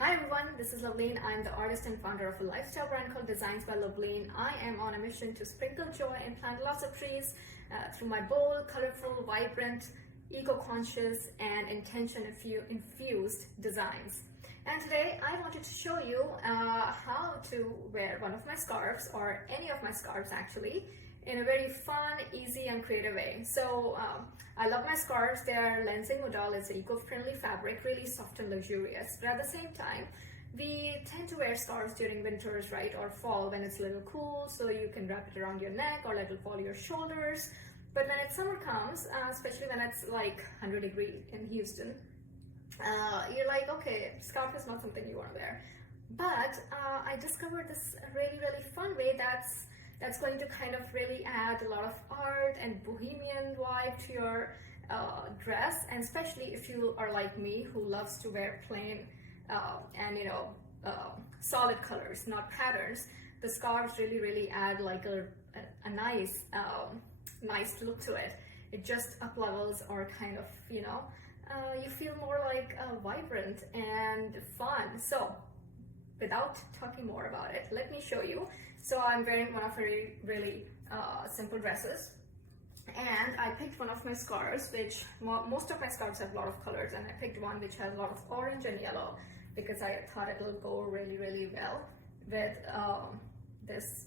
Hi everyone, this is Loveleen. I'm the artist and founder of a lifestyle brand called Designs by Loveleen. I am on a mission to sprinkle joy and plant lots of trees through my bold, colorful, vibrant, eco-conscious, and intention-infused designs. And today I wanted to show you how to wear one of my scarves, or any of my scarves actually, in a very fun, easy, and creative way. So I love my scarves. They are Lenzing modal. It's an eco-friendly fabric, really soft and luxurious. But at the same time, we tend to wear scarves during winters, right, or fall when it's a little cool, so you can wrap it around your neck or let it fall your shoulders. But when summer comes, especially when it's like 100 degrees in Houston, you're like, okay, scarf is not something you want to wear. But I discovered this really fun way that's going to kind of really add a lot of art and bohemian vibe to your dress, and especially if you are like me, who loves to wear plain and solid colors, not patterns. The scarves really add like a nice look to it. It just up levels, or kind of you feel more like vibrant and fun. So without talking more about it, let me show you. So I'm wearing one of really simple dresses, and I picked one of my scarves, which most of my scarves have a lot of colors, and I picked one which has a lot of orange and yellow because I thought it will go really well with this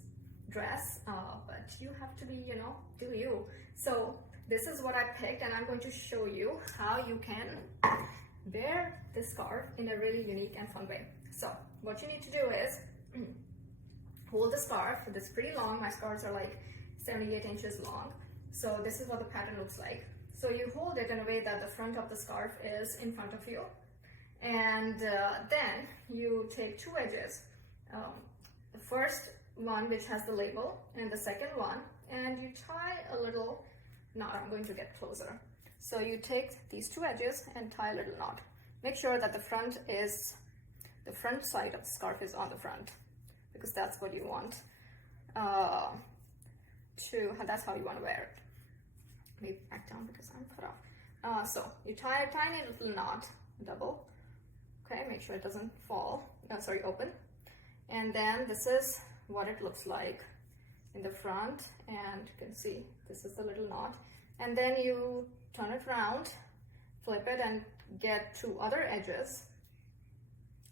dress. But you have to be, do you. So this is what I picked, and I'm going to show you how you can wear this scarf in a really unique and fun way. So what you need to do is hold the scarf. This is pretty long. My scarves are like 78 inches long. So this is what the pattern looks like. So you hold it in a way that the front of the scarf is in front of you. And then you take two edges. The first one, which has the label, and the second one, and you tie a little knot. I'm going to get closer. So you take these two edges and tie a little knot. Make sure that the front side of the scarf is on the front, because that's what you want that's how you want to wear it. Maybe back down because I'm cut off. So you tie a tiny little knot, double, okay, make sure it doesn't fall, open. And then this is what it looks like in the front, and you can see this is the little knot. And then you turn it around, flip it, and get two other edges.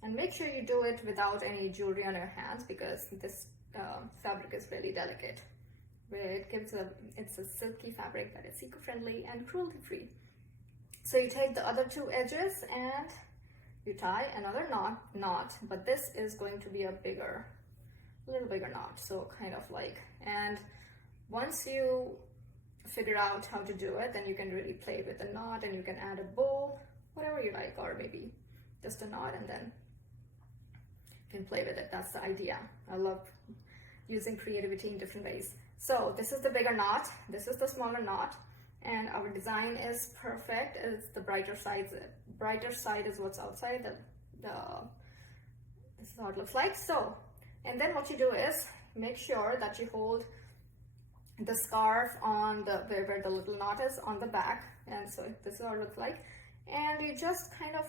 And make sure you do it without any jewelry on your hands, because this fabric is really delicate. It's a silky fabric that is eco-friendly and cruelty-free. So you take the other two edges and you tie another knot, but this is going to be a little bigger knot. So kind of like, and once you figure out how to do it, then you can really play with the knot, and you can add a bow, whatever you like, or maybe just a knot, and then you can play with it. That's the idea. I love using creativity in different ways. So this is the bigger knot, this is the smaller knot, and our design is perfect. It's the brighter side is what's outside. This is how it looks like. So, and then what you do is make sure that you hold the scarf on where the little knot is on the back, and so this is how it looks like, and you just kind of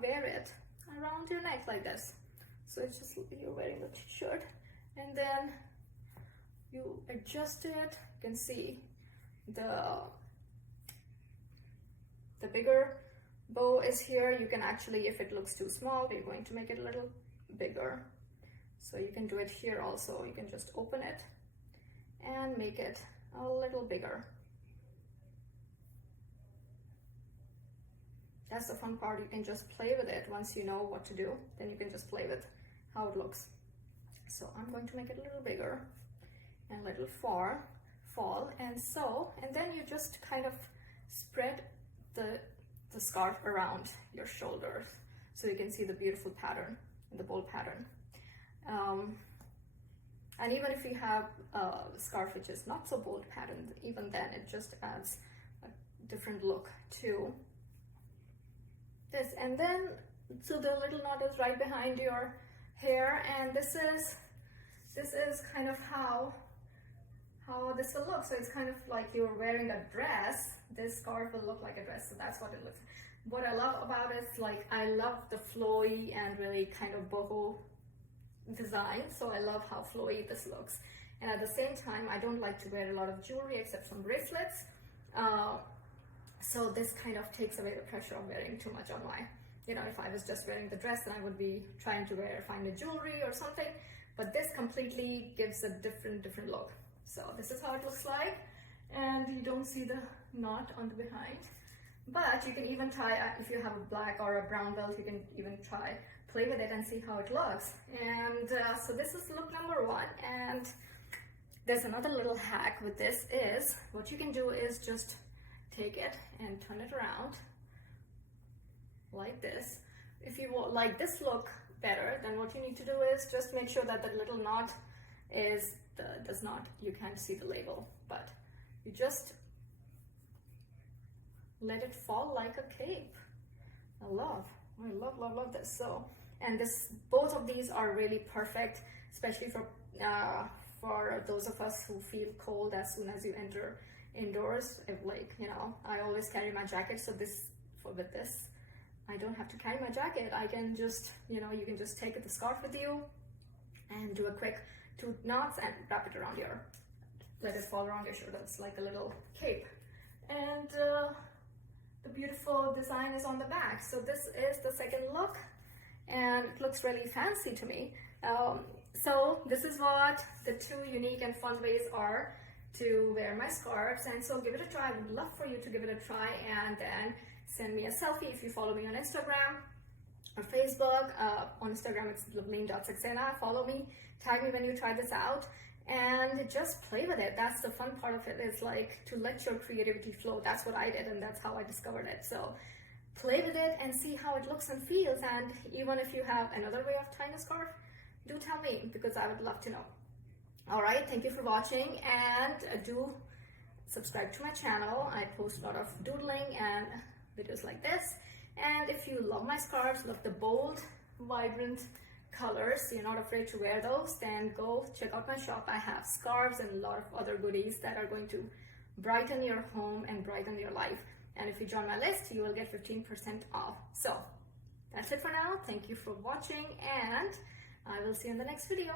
wear it around your neck like this. So it's just you're wearing the t-shirt, and then you adjust it. You can see the bigger bow is here. You can actually, if it looks too small, we're going to make it a little bigger. So you can do it here also. You can just open it and make it a little bigger. That's the fun part. You can just play with it. Once you know what to do, then you can just play with how it looks. So I'm going to make it a little bigger and a little fall, and then you just kind of spread the scarf around your shoulders, so you can see the beautiful pattern, the bold pattern. And even if you have a scarf which is not so bold patterned, even then it just adds a different look to this. And then, so the little knot is right behind your hair, and this is kind of how this will look. So it's kind of like you're wearing a dress. This scarf will look like a dress, so that's what it looks like. What I love about it is like I love the flowy and really kind of boho design, so I love how flowy this looks. And at the same time, I don't like to wear a lot of jewelry except some bracelets, so this kind of takes away the pressure of wearing too much on my, you know, if I was just wearing the dress, then I would be trying to find a jewelry or something, but this completely gives a different look. So this is how it looks like, and you don't see the knot on the behind. But you can even try, if you have a black or a brown belt, you can even try, play with it and see how it looks. And so this is look number one. And there's another little hack with this is, what you can do is just take it and turn it around like this. If you like this look better, then what you need to do is just make sure that the little knot is, does not, you can't see the label, but you just let it fall like a cape. I love this. So, and both of these are really perfect, especially for those of us who feel cold as soon as you enter indoors. Like, you know, I always carry my jacket, so with this I don't have to carry my jacket. I can just, you know, you can just take the scarf with you and do a quick 2 knots and wrap it around let it fall around your shoulder. It's like a little cape. And the beautiful design is on the back. So this is the second look, and it looks really fancy to me. So this is what the 2 unique and fun ways are to wear my scarves. And so give it a try. I would love for you to give it a try, and then send me a selfie if you follow me on Instagram or Facebook. On Instagram it's loveleen.saxena. Follow me, tag me when you try this out, and just play with it. That's the fun part of it, is like to let your creativity flow. That's what I did, and that's how I discovered it. So play with it and see how it looks and feels. And even if you have another way of tying a scarf, do tell me, because I would love to know. All right, thank you for watching, and do subscribe to my channel. I post a lot of doodling and videos like this. And if you love my scarves, love the bold, vibrant colors, you're not afraid to wear those, then go check out my shop. I have scarves and a lot of other goodies that are going to brighten your home and brighten your life. And if you join my list, you will get 15% off. So that's it for now. Thank you for watching, and I will see you in the next video.